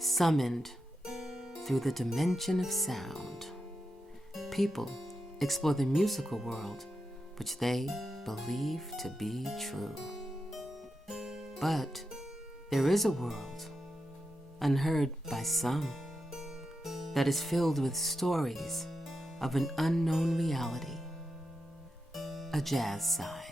Summoned through the dimension of sound, people explore the musical world which they believe to be true. But there is a world, unheard by some, that is filled with stories of an unknown reality, a jazz side.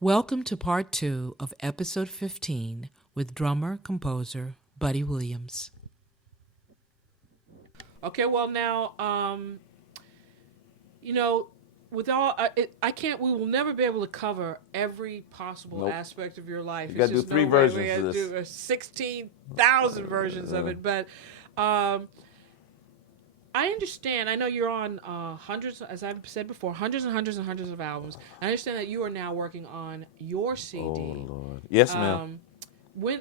Welcome to part 2 of episode 15 with drummer-composer Buddy Williams. Okay, well now, with all, we will never be able to cover every possible aspect of your life. You got to do three versions of this. We got to do 16,000 versions of it, but I understand. I know you're on hundreds, as I've said before, hundreds and hundreds and hundreds of albums. I understand that you are now working on your CD. Oh Lord, yes, ma'am. When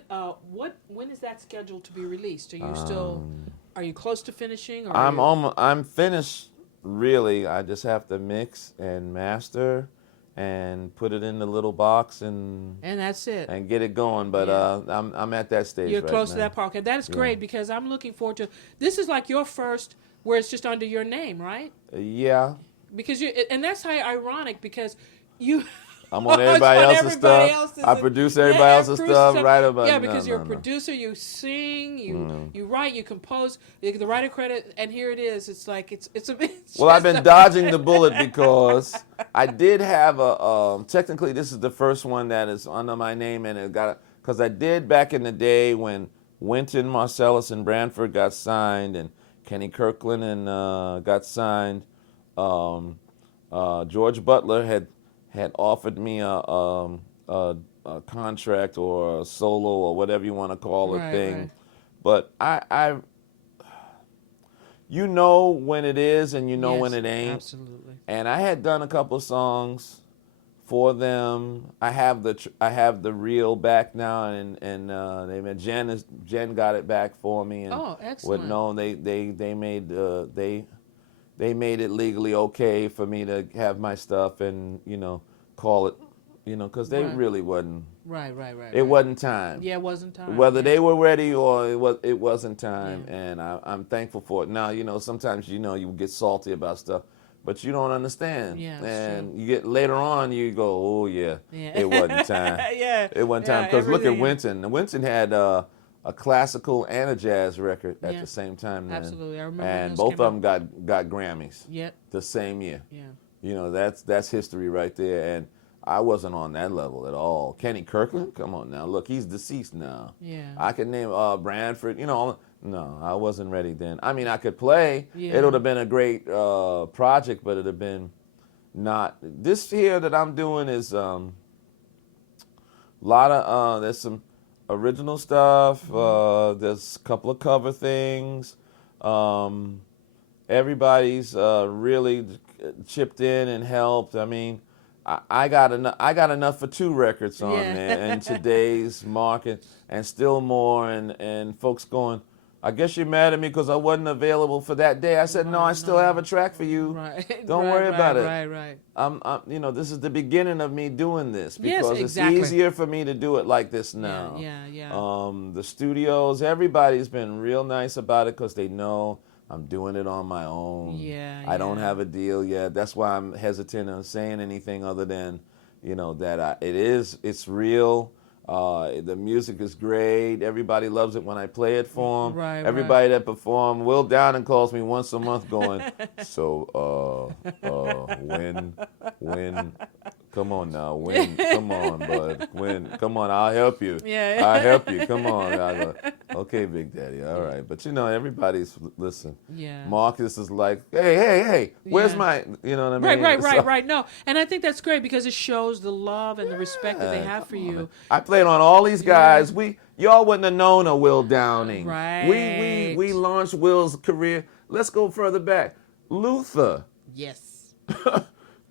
is that scheduled to be released? Are you still? Are you close to finishing? Or I'm finished. Really, I just have to mix and master, and put it in the little box and that's it. And get it going. But I'm at that stage. You're right close now. to that part. Okay, that is great because I'm looking forward to. This is like your first. Where it's just under your name, right? Yeah. Because and that's how ironic because you. I'm on everybody else's stuff. I produce everybody else's stuff. Right about. Yeah, because you're a producer. You sing. You write. You compose. You get the writer credit, and here it is. It's like it's a bit. Well, I've been dodging the bullet because I did have a. Technically, this is the first one that is under my name, and it got because I did back in the day when Wynton Marsalis and Branford got signed and Kenny Kirkland and got signed. George Butler had offered me a contract or a solo or whatever you want to call it thing, right. But I you know when it is and you know when it ain't. Absolutely. And I had done a couple of songs for them. I have the reel back now, and Jen got it back for me. And excellent. They made it legally okay for me to have my stuff and call it, because they really wasn't. Right. It wasn't time. Yeah, it wasn't time. Whether they were ready or it wasn't time, and I'm thankful for it. Now sometimes you get salty about stuff. But you don't understand. Yeah, and true. You get later on, you go, oh yeah. It wasn't time. It wasn't time. Because look at Wynton. Wynton had a classical and a jazz record at the same time. Then. Absolutely, I remember. And both of them got Grammys. Yep. The same year. Yeah. That's history right there. And I wasn't on that level at all. Kenny Kirkland, come on now. Look, he's deceased now. Yeah. I can name Branford. No, I wasn't ready then. I mean, I could play. Yeah. It would have been a great project, but it would have been not. This here that I'm doing is a lot of, there's some original stuff. There's a couple of cover things. Everybody's really chipped in and helped. I mean, I got enough for 2 records on there in today's market and still more, and folks going, I guess you're mad at me because I wasn't available for that day. I said, no, I still have a track for you. Right. Don't worry about it. Right. This is the beginning of me doing this because exactly. It's easier for me to do it like this now. Yeah. The studios, everybody's been real nice about it because they know I'm doing it on my own. I don't have a deal yet. That's why I'm hesitant on saying anything other than, that it's real. The music is great. Everybody loves it when I play it for them. Everybody that performed, Will Downing calls me once a month going, so, when, come on now, come on, bud, come on, I'll help you. I'll help you, come on. I go, okay, Big Daddy, all right. But everybody's, listen, Marcus is like, hey, where's my, you know what I mean? Right. No, and I think that's great because it shows the love and the respect that they have for you. I played on all these guys. Y'all wouldn't have known a Will Downing. Right. We launched Will's career. Let's go further back. Luther. Yes.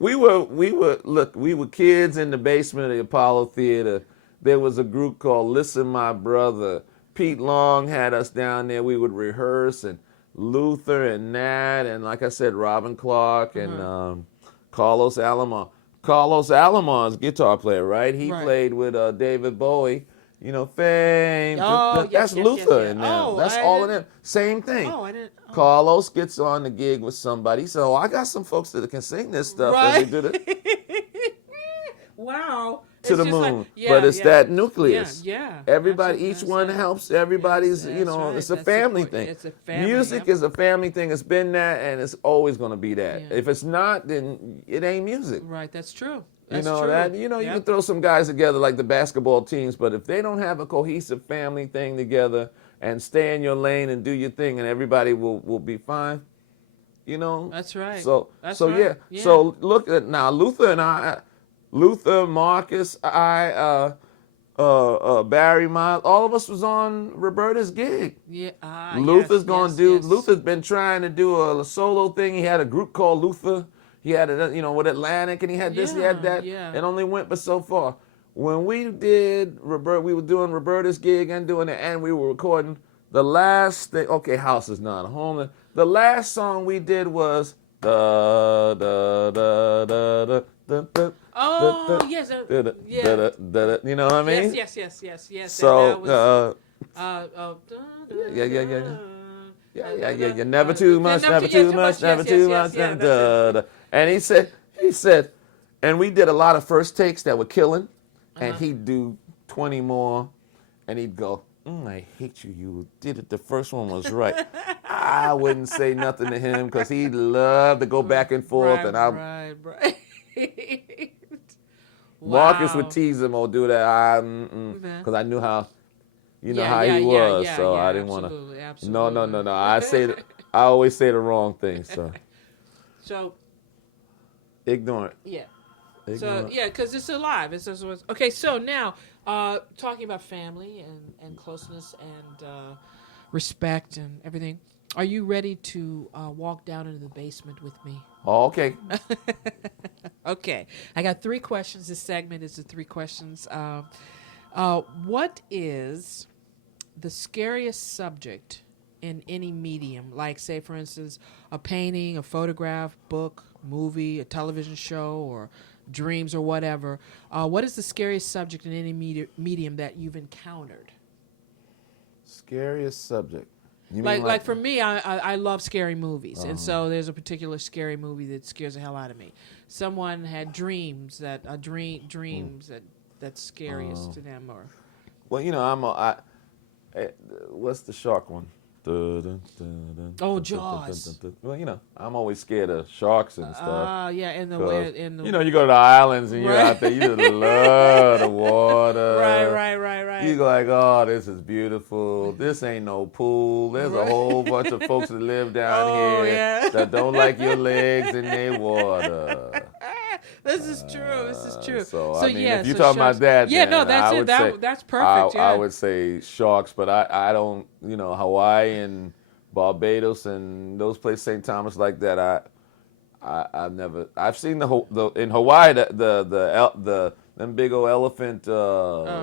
We were kids in the basement of the Apollo Theater. There was a group called Listen My Brother. Pete Long had us down there. We would rehearse, and Luther and Nat, and like I said, Robin Clark and Carlos Alomar. Carlos Alamon's guitar player, right? He Right. played with David Bowie. You know, Fame. Oh, That's yes, Luther yes. in them. Oh, That's I all of didn't- them. Same thing. Oh, I didn't. Oh. Carlos gets on the gig with somebody. He said, "Oh, I got some folks that can sing this stuff." Right. And they did it Wow. to It's the just like- moon. yeah, but it's yeah. that nucleus. Yeah. Everybody, Absolutely. each That's one right. helps. Everybody's, Yes, you know, that's right. it's a That's family important. thing. It's a family, Music yep. is a family thing. It's been that, and it's always going to be that. Yeah. If it's not, then it ain't music. Right. That's true. You That's know true. that you Yep. can throw some guys together like the basketball teams, but if they don't have a cohesive family thing together and stay in your lane and do your thing, and everybody will be fine. You know. That's right. So That's so right. yeah. So look at now Luther and I, Marcus, Barry Miles, all of us was on Roberta's gig. Yeah. Luther's yes. Luther's been trying to do a solo thing. He had a group called Luther. He had it, with Atlantic, and he had this, he had that. Yeah. It only went but so far. When we did we were doing Roberta's gig and doing it, and we were recording the last thing. Okay, House is Not a Home. The last song we did was da da da da da da da. Oh, yes. Yeah. You know what I mean? Yes. So, yeah. Never too much, never too much, never too much. And he said, and we did a lot of first takes that were killing, and he'd do 20 more, and he'd go, I hate you. You did it. The first one was right. I wouldn't say nothing to him because he loved to go back and forth, and I. Right. Marcus would tease him or do that, because I knew how, how he was, so I didn't want to. Absolutely. No. I always say the wrong thing, so. So. Ignorant. Yeah. Ignorant. So because it's alive. Okay. So now, talking about family and closeness and respect and everything. Are you ready to walk down into the basement with me? Oh, okay. Okay. I got 3 questions. This segment is the 3 questions. What is the scariest subject in any medium? Like, say, for instance, a painting, a photograph, book, movie, a television show, or dreams, or whatever. What is the scariest subject in any medium that you've encountered? Scariest subject. Like for me, I love scary movies, and so there's a particular scary movie that scares the hell out of me. Someone had dreams that's scariest to them, or. Well, what's the shark one? Oh, Jaws. Well, I'm always scared of sharks and stuff. Yeah, you go to the islands and you're out there, you just love the water. Right. You go like, oh, this is beautiful. This ain't no pool. There's a whole bunch of folks that live down here that don't like your legs in their water. This is true. So I mean, if you're talking about that, that's it. That's perfect. I would say sharks, but I don't, Hawaii and Barbados and those places, St. Thomas, like that. I've seen in Hawaii them big old elephant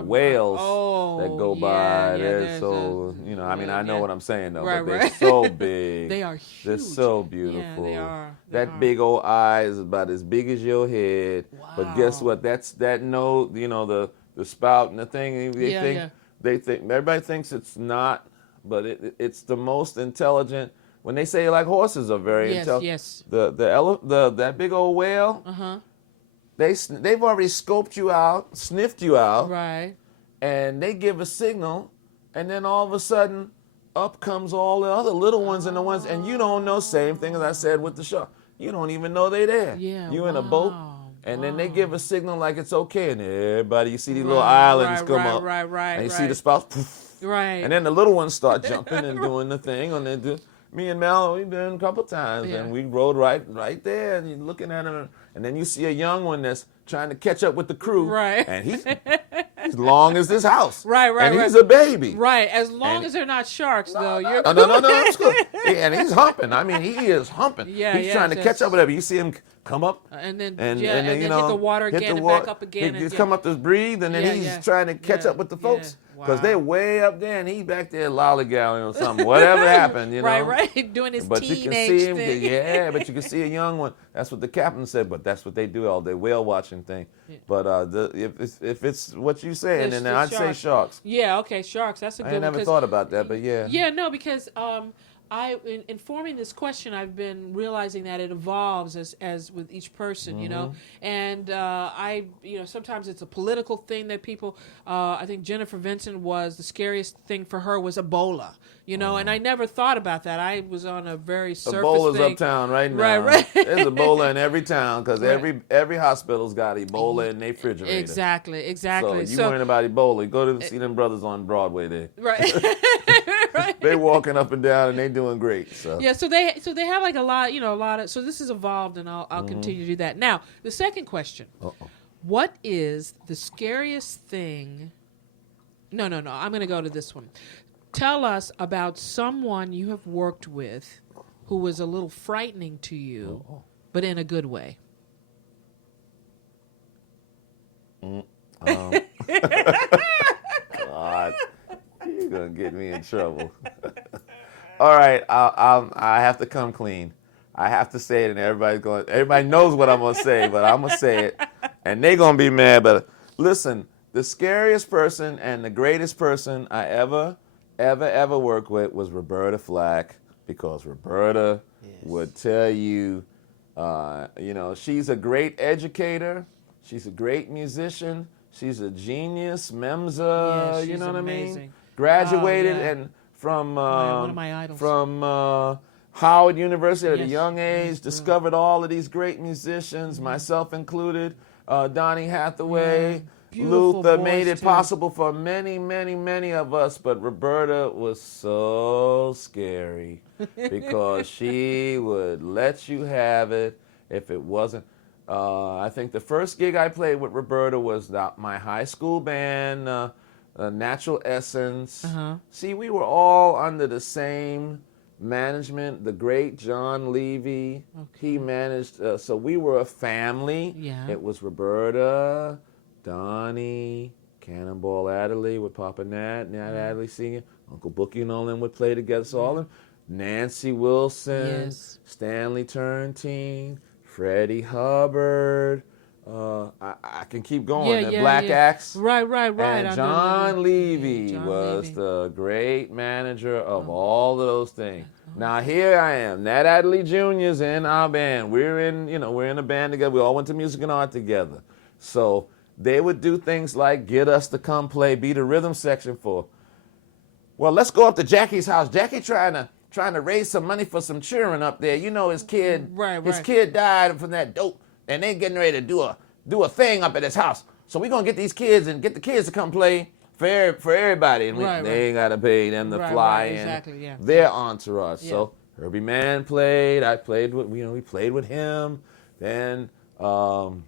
whales that go by. I know what I'm saying though, but they're so big. They are huge. They're so beautiful. Yeah, That big old eye is about as big as your head. Wow. But guess what? That's that nose, the spout and the thing. They think everybody thinks it's not, but it's the most intelligent. When they say like horses are very intelligent. Yes. That big old whale. They've already scoped you out, sniffed you out, right? And they give a signal, and then all of a sudden, up comes all the other little ones and the ones, and you don't know. Same thing as I said with the shark. You don't even know they're there. Yeah. You in a boat, and then they give a signal like it's okay, and everybody, you see these little islands come up, and you see the spouse, poof, right? And then the little ones start jumping and doing the thing, and they do. Me and Mel, we've been a couple times, and we rode right there, and you're looking at him, and then you see a young one that's trying to catch up with the crew, right? And he's as long as this house, right, and he's a baby, right? As long as they're not sharks, though. No, it's good. And he's humping. I mean, he is humping. Yeah, he's trying to catch up with everybody. You see him come up, and then hit the water again, and back up again. He's come up to breathe, and then he's trying to catch up with the folks. Because they're way up there and he's back there lollygagging or something. Whatever happened, you know. Right. Doing his but teenage you can see him, thing. yeah, but you can see a young one. That's what the captain said, but that's what they do all day, whale watching thing. Yeah. But if it's what you saying, then I'd say sharks. Yeah, okay, sharks. That's a good one. I never thought about that, but yeah. Yeah, no, because in forming this question, I've been realizing that it evolves as with each person, you know, and sometimes it's a political thing that people. I think Jennifer Vincent was the scariest thing for her was Ebola, you know, and I never thought about that. I was on a very surface Ebola's thing. uptown right now. Right. There's Ebola in every town because every hospiter's got Ebola in their refrigerator. Exactly. So you worrying about Ebola? Go to see them brothers on Broadway there. Right. Right. They walking up and down and they doing great. So yeah, so they have like a lot of. So this has evolved, and I'll continue to do that. Now the second question: what is the scariest thing? No. I'm going to go to this one. Tell us about someone you have worked with who was a little frightening to you, but in a good way. God. You're gonna get me in trouble. All right, I have to come clean. I have to say it, and everybody knows what I'm gonna say, but I'm gonna say it, and they're gonna be mad. But listen, the scariest person and the greatest person I ever worked with was Roberta Flack, because Roberta would tell you, she's a great educator, she's a great musician, she's a genius, Memza, you know what amazing. I mean? Graduated and from one of my idols. From Howard University at a young age, discovered all of these great musicians, myself included, Donny Hathaway, Luther, made it possible for many, many, many of us, but Roberta was so scary because she would let you have it if it wasn't. I think the first gig I played with Roberta was my high school band, Natural Essence. See, we were all under the same management. The great John Levy, he managed. So we were a family. Yeah. It was Roberta, Donnie, Cannonball Adderley with Papa Nat Adderley singing. Uncle Bookie and all them would play together. So all them, Nancy Wilson, Stanley Turrentine, Freddie Hubbard. I can keep going. Black Axe. Right. And John Levy was the great manager of all of those things. Now here I am, Nat Adderley Jr.'s in our band. We're in a band together. We all went to music and art together. So they would do things like get us to come be the rhythm section for. Well, let's go up to Jackie's house. Jackie trying to raise some money for some children up there. You know his kid. His kid died from that dope. And they getting ready to do a thing up at his house. So we're going to get these kids and get the kids to come play for everybody. And they ain't got to pay them to fly in their entourage. Yeah. So Herbie Mann played. I played with, we played with him. Then Leon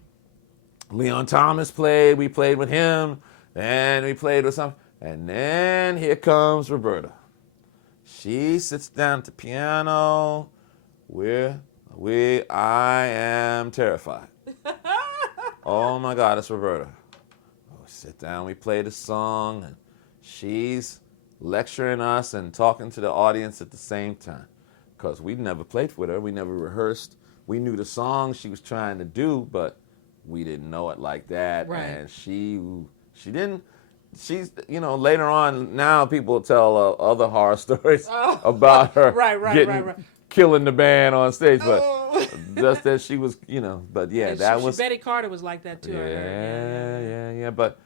Thomas played. We played with him. Then we played with some. And then here comes Roberta. She sits down at the piano. I am terrified. Oh my God, it's Roberta. We sit down, we play the song, and she's lecturing us and talking to the audience at the same time. Because we never played with her, we never rehearsed. We knew the song she was trying to do, but we didn't know it like that. Right. And she didn't. She's, later on, now people tell other horror stories about her killing the band on stage, but just that she was, but that was. Betty Carter was like that too. Yeah. But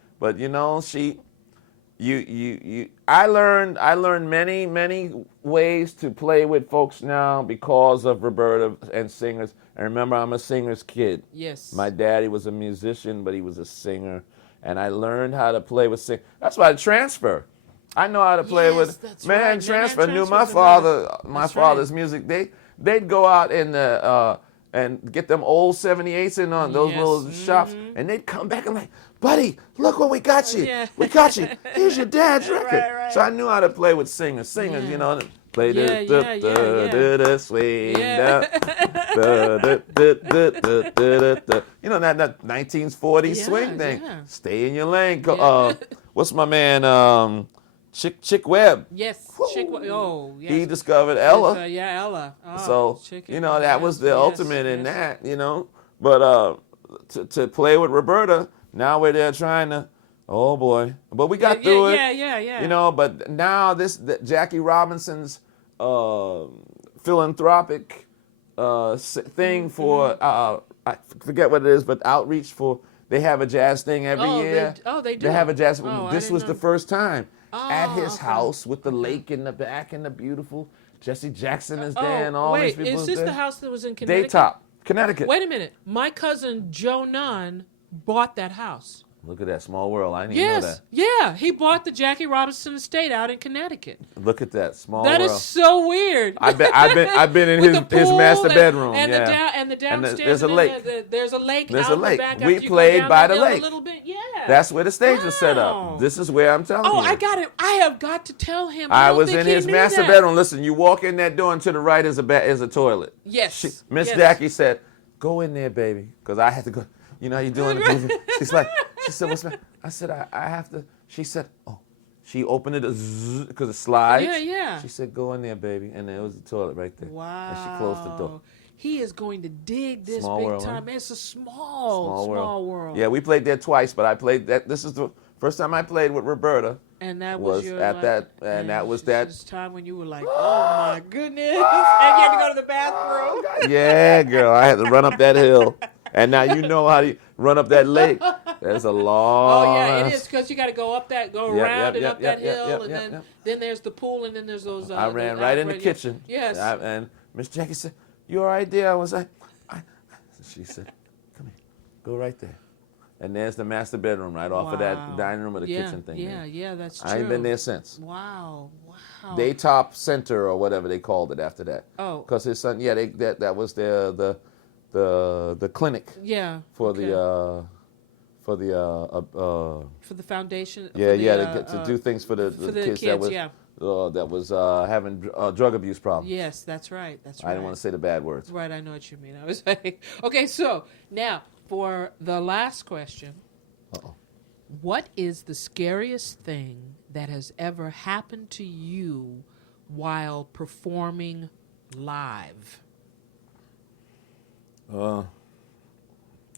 I learned many ways to play with folks now because of Roberta and singers. And remember, I'm a singer's kid. Yes. My daddy was a musician, but he was a singer. And I learned how to play with sing. That's why I transfer. I know how to play with transfer. Knew my father's music. They'd go out and get them old 78s in on those little shops, and they'd come back and like, buddy, look what we got you. Yeah. We got you. Here's your dad's record. Right. So I knew how to play with singers. Play the swing down. That 1940s swing thing. Stay in your lane. what's my man? Chick Webb. Yes, Chick. Oh, yes. He discovered Ella. Yeah, Ella. Oh, So chicken, that was the ultimate in that. But to play with Roberta, now we're there trying to. Oh boy! But we got through it. Yeah. But now Jackie Robinson's philanthropic thing for I forget what it is, but outreach for. They have a jazz thing every year. They do. They have a jazz. Oh, this was the first time at his okay. house with the lake in the back and the beautiful Jesse Jackson is there and all these people. Wait, is this there. the house that was in Connecticut? Daytop, Connecticut. Wait a minute. My cousin Joe Nunn bought that house. Look at that small world. I didn't even know that. Yeah, he bought the Jackie Robinson estate out in Connecticut. Look at that small world. That is so weird. I've been in his master bedroom. And the downstairs. There's a lake. There's a lake. There's out a lake. The back We after you played go down by that the hill lake. A little bit. Yeah. That's where the stage was set Wow. up. This is where I'm telling you. Oh, I got it. I have got to tell him. I don't was think in he his knew master that. bedroom. Listen, you walk in that door and to the right is a toilet. Yes. Miss Yes. Jackie said, "Go in there, baby," because I had to go. You know how you doing? She said, "What's that?" I said, I have to. She said, "Oh." She opened it because it slides. Yeah. She said, "Go in there, baby," and there was the toilet right there. Wow. And she closed the door. He is going to dig this Small big world, time. huh? It's a small world. Yeah, we played there twice, but I played that. This is the first time I played with Roberta. And that was your at that, and that was that. This time when you were like, "Oh my goodness," and you had to go to the bathroom. Yeah, girl, I had to run up that hill, and now you know how to run up that lake. There's a long. Oh yeah, it is because you got to go up that, around and up that hill, and then there's the pool, and then there's those. I ran right in the kitchen. Yes. And Miss Jackie said, "You all right there?" I was like, She said, "Come here, go right there." And there's the master bedroom right off of that dining room or the kitchen thing. Yeah, that's true. I ain't been there since. Wow. Daytop Center or whatever they called it after that. Oh. Because his son, that was the clinic. Yeah. For okay. for the foundation. To do things for the kids that was having drug abuse problems. Yes, that's right. I didn't want to say the bad words. Right, I know what you mean. I was like, okay, so now for the last question. What is the scariest thing that has ever happened to you while performing live?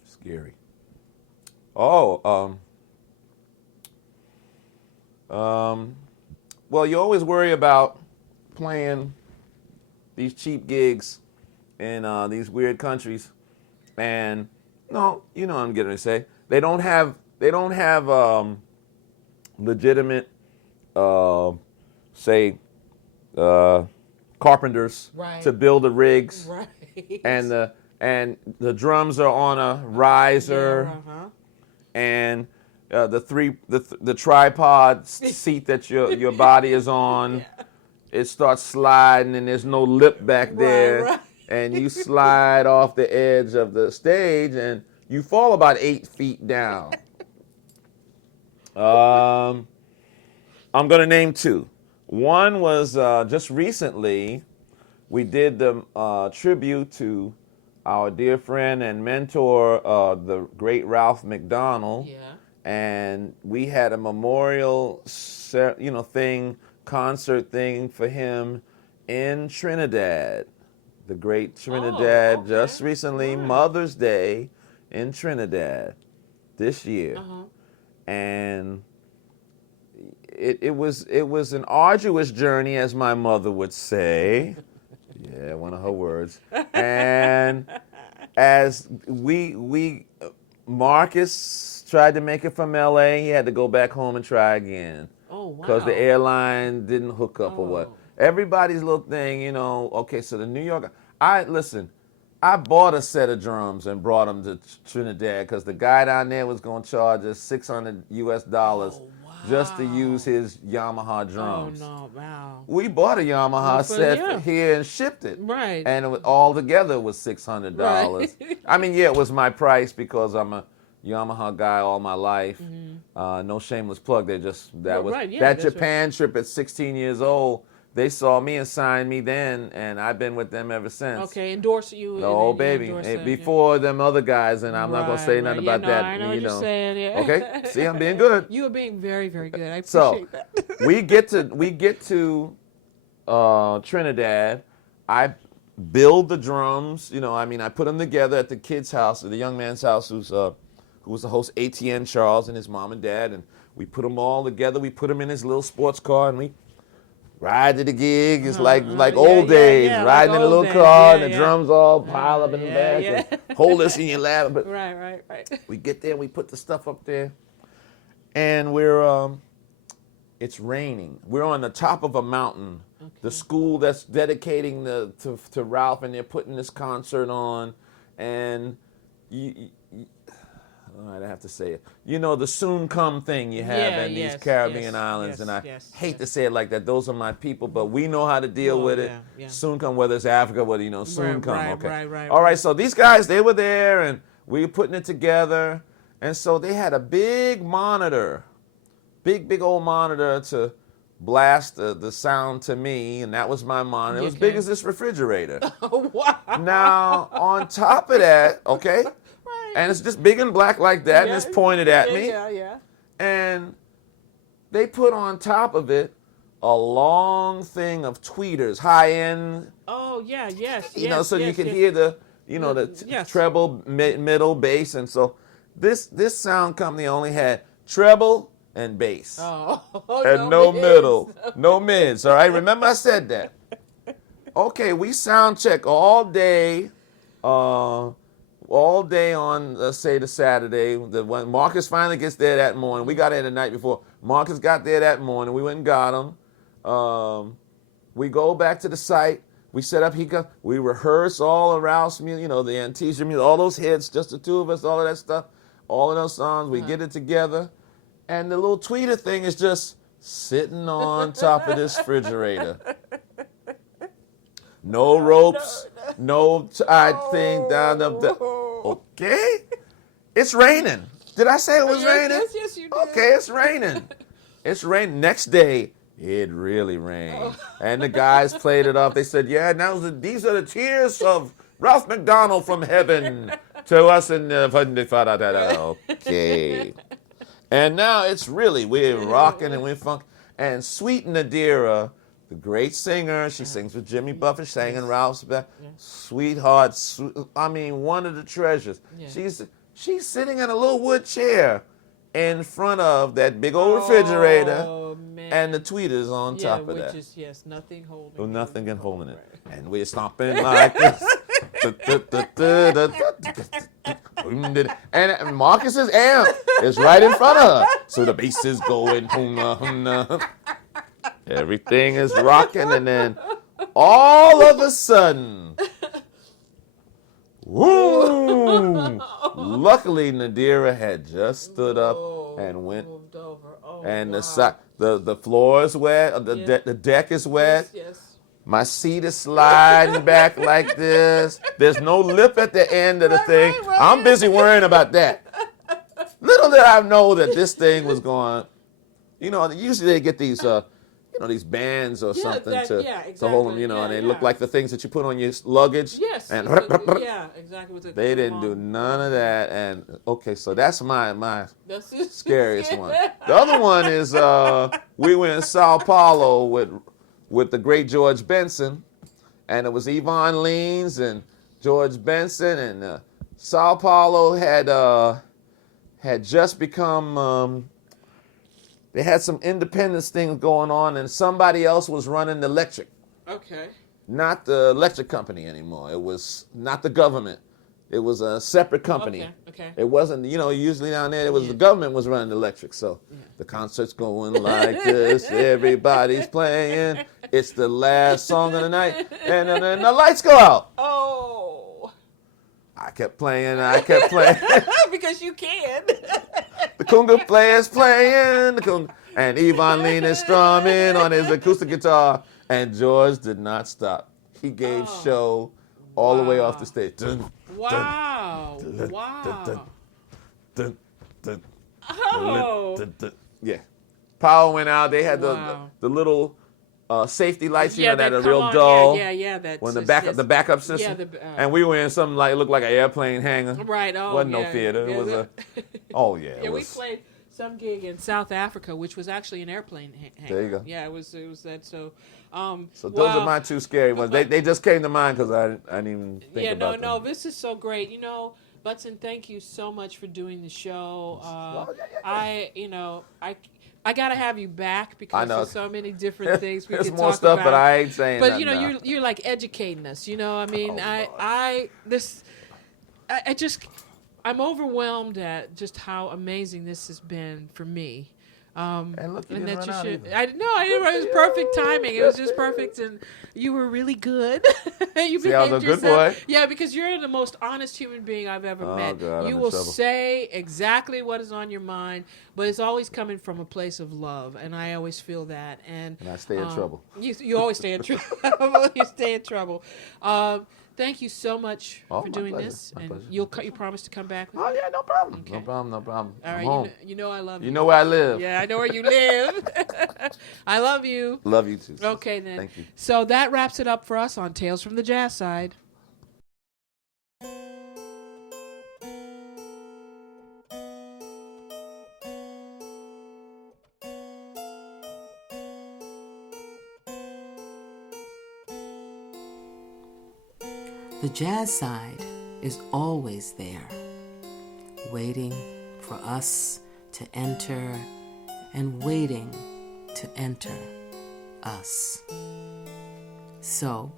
Scary. Well, you always worry about playing these cheap gigs in these weird countries, and no, you know what I'm getting to say. They don't have legitimate, carpenters to build the rigs, right? And the drums are on a riser, and the tripod seat that your body is on, it starts sliding, and there's no lip back there, right. And you slide off the edge of the stage, and you fall about 8 feet down. I'm going to name two. One was just recently, we did the tribute to our dear friend and mentor, the great Ralph McDonald. Yeah. And we had a memorial, concert thing for him in Trinidad. The great Trinidad, just recently, right. Mother's Day in Trinidad this year. And it was an arduous journey, as my mother would say. Yeah, one of her words. And as Marcus tried to make it from LA, he had to go back home and try again. Oh, wow. Because the airline didn't hook up or what. Everybody's little thing, okay, so the New York, I bought a set of drums and brought them to Trinidad because the guy down there was going to charge us $600 just to use his Yamaha drums. Oh, no, wow. We bought a Yamaha set here and shipped it. Right. And all together was $600. Right. I mean, it was my price because I'm a Yamaha guy all my life. No shameless plug. That Japan trip at 16 years old, they saw me and signed me then, and I've been with them ever since. Okay, endorse you. Oh, baby. Before them other guys, and I'm not going to say nothing about that. I know what you're saying. Yeah. Okay? See, I'm being good. You are being very, very good. I appreciate that. we get to Trinidad. I build the drums. I put them together at the kid's house, the young man's house, who was the host, ATN Charles, and his mom and dad, and we put them all together. We put him in his little sports car, and we ride to the gig. It's like old days, riding in a little car, and the drums all pile up in the back. And hold us in your lap. But right. we get there, we put the stuff up there, and it's raining. We're on the top of a mountain. Okay. The school that's dedicating to Ralph, and they're putting this concert on, and I have to say it. The soon come thing you have in these Caribbean islands, and I hate to say it like that. Those are my people, but we know how to deal with it. Yeah. Soon come, whether it's Africa, whether soon come. Okay. Right. All right. So these guys, they were there, and we were putting it together, and so they had a big monitor, big old monitor to blast the sound to me, and that was my monitor. It was big as this refrigerator. Oh, wow. Now on top of that, okay. And it's just big and black like that, and it's pointed at me. Yeah. And they put on top of it a long thing of tweeters, high end. Oh yeah, yes. So you can hear the treble, middle, bass, and so this sound company only had treble and bass, and no middle, no mids. All right, remember I said that. Okay, we sound check all day. All day on, let's say, the Saturday. When Marcus finally gets there that morning, we got in the night before. Marcus got there that morning. We went and got him. We go back to the site. We set up. We rehearse all of Ralph's music, the Antisha music, all those hits, just the two of us, all of that stuff, all of those songs. We get it together, and the little tweeter thing is just sitting on top of this refrigerator. No ropes, no thing down the. Okay, it's raining. Did I say it was raining? Yes, you did. Okay, it's raining. It's raining. Next day, it really rained, and the guys played it off. They said, "Yeah, these are the tears of Ralph McDonald from heaven to us in the." Okay, and now it's really we're rocking and we're funk. And Sweet Nadira, the great singer, she sings with Jimmy Buffett, sang in Ralph's back. Sweetheart, one of the treasures. Yeah. She's sitting in a little wood chair in front of that big old refrigerator, and the tweeters on top of that. Nothing holding. Nothing and holding it. Right. And we're stomping like this. And Marcus's amp is right in front of her, so the bass is going. Everything is rocking, and then all of a sudden, woo! Luckily, Nadira had just stood up and went, and the floor is wet, the deck is wet. Yes. My seat is sliding back like this. There's no lip at the end of the thing. Right. I'm busy worrying about that. Little did I know that this thing was going. Usually they get these. These bands or something to hold them, and they look like the things that you put on your luggage. Yes. And exactly. They didn't do none of that. And okay, so that's my scariest one. The other one is we were in Sao Paulo with the great George Benson, and it was Yvonne Leans and George Benson, and Sao Paulo had just become. They had some independence things going on, and somebody else was running the electric. Okay. Not the electric company anymore. It was not the government. It was a separate company. Okay. It wasn't, usually down there, it was the government was running the electric. So the concert's going like this. Everybody's playing. It's the last song of the night. And then the lights go out. Oh. I kept playing. Because you can. The conga player's playing, and Yvonne Lean is strumming on his acoustic guitar, and George did not stop. He gave show all the way off the stage. Wow. Yeah. Power went out. They had the little safety lights, Yeah, that are come real on, dull. yeah. That's When the backup system. And we were in something like, it looked like an airplane hangar. right. Oh, Wasn't yeah, no theater. yeah, It was yeah. it We was. played some gig in South Africa, which was actually an airplane hangar. There you go. Yeah, it was that. So, So those are my two scary ones. They just came to mind because I didn't even think about them. no, this is so great. Butson, thank you so much for doing the show. I gotta have you back because there's so many different things we There's can more talk stuff, about. but I ain't saying But nothing now. you're like educating us. I mean, I'm overwhelmed at just how amazing this has been for me. And look, you didn't run out either. I know. It was perfect timing. It was just perfect, and you were really good. You See, I was a good yourself. boy. Yeah, because you're the most honest human being I've ever met. God, I'm you in will trouble. say exactly what is on your mind, but it's always coming from a place of love, and I always feel that. And I stay in trouble. You always stay in trouble. You stay in trouble. Thank you so much for my doing pleasure. this, My and pleasure. you promise to come back with me? Oh yeah, no problem. Okay. No problem. No problem. All I'm right, home. you know I love you. You know where I live. Yeah, I know where you live. I love you. Love you too. Sis. Okay, then. Thank you. So that wraps it up for us on Tales from the Jazz Side. The jazz side is always there, waiting for us to enter and waiting to enter us. So,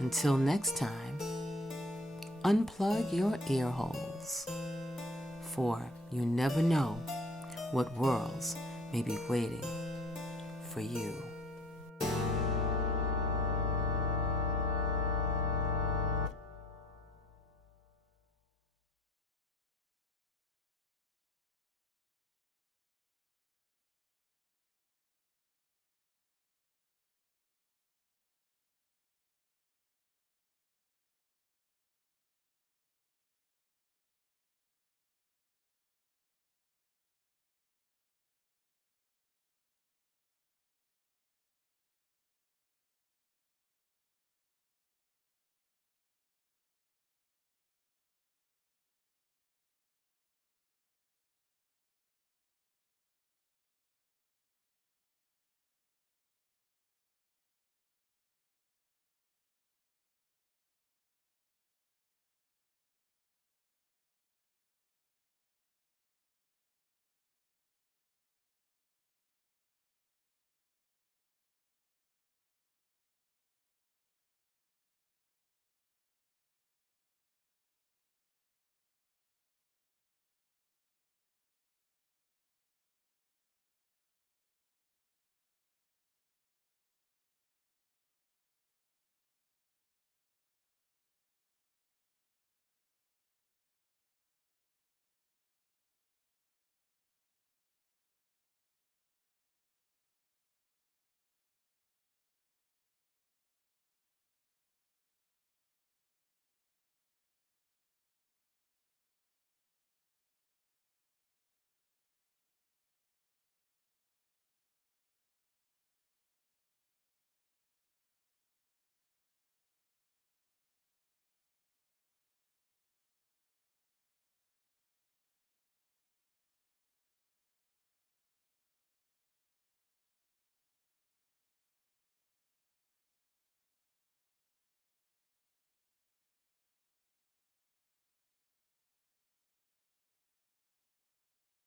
until next time, unplug your ear holes, for you never know what worlds may be waiting for you.